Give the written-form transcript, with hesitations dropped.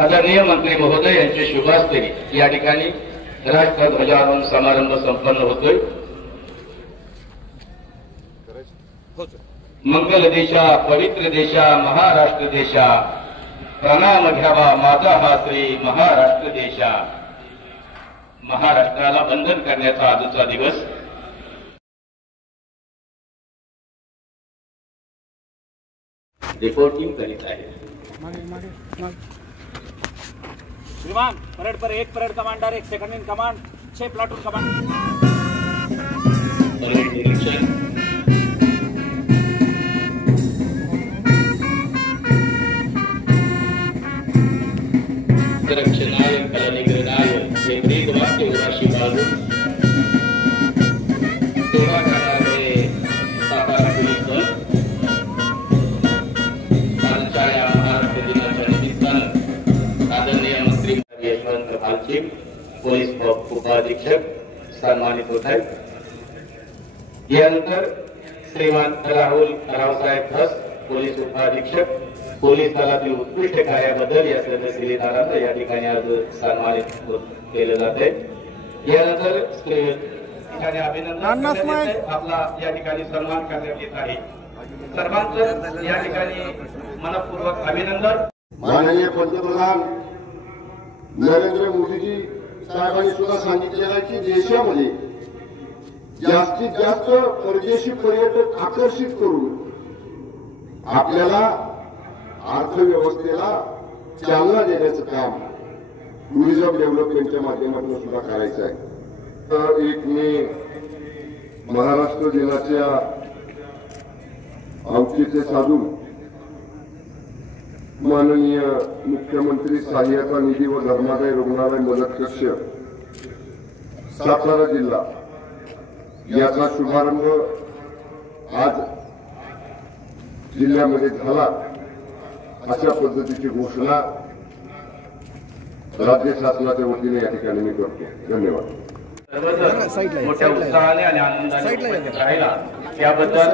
आदरणीय मंत्री महोदय यांचे शुभास्ते या ठिकाणी राष्ट्रध्वजारोहण समारंभ संपन्न होतोय। मंगल देशा पवित्र देशा महाराष्ट्र देशा प्रणाम घ्यावा माझा हा श्री महाराष्ट्र देशा। महाराष्ट्राला वंदन करण्याचा आजचा दिवस। रिपोर्टिंग करीत आहे। श्रीमान परेड पर एक परेड कमांडर, एक second in command, 6 platoon command. Parade निरीक्षण रक्षणाय कलनिग्रहाय हे ग्रीक वाक्य उराशी बाळगून सेवा करणारे सातारा पोलीस दल कालच्या महाराष्ट्र दिनाच्या निमित्तानं आदरणीय मंत्री यशवंत भालचे पोलीस उपाधीक्षक सन्मानित होत आहेत। यानंतर श्रीमान राहुल रावसाहेब धस पोलीस उपाधीक्षक पोलीस दलातील उत्कृष्ट कार्याबद्दल या सर्व सेवेदारांना या ठिकाणी आज सन्मानित केले जाते। यानंतर अभिनंदन आपला या ठिकाणी सन्मान करण्यात येत आहे। सर्वांचं या ठिकाणी मनपूर्वक अभिनंदन। माननीय पंतप्रधान नरेंद्र मोदीजी साहेबांनी सुद्धा सांगितलेलं आहे की देशामध्ये जास्तीत जास्त परदेशी पर्यटक आकर्षित करून आपल्याला अर्थव्यवस्थेला चालना देण्याचं काम टुरिझम डेव्हलपमेंटच्या माध्यमातून सुद्धा करायचं आहे। तर 1 मे महाराष्ट्र दिनाच्या औचित्य साधून माननीय मुख्यमंत्री सहाय्यता निधी व धर्मादाय रुग्णालय मदत कक्ष सातारा जिल्हा याचा शुभारंभ आज जिल्ह्यामध्ये झाला अशा पद्धतीची घोषणा राज्य शासनाच्या वतीने या ठिकाणी मी करतो। धन्यवाद। सर्वजण मोठ्या उत्साहाने आणि आनंदाने राहिला त्याबद्दल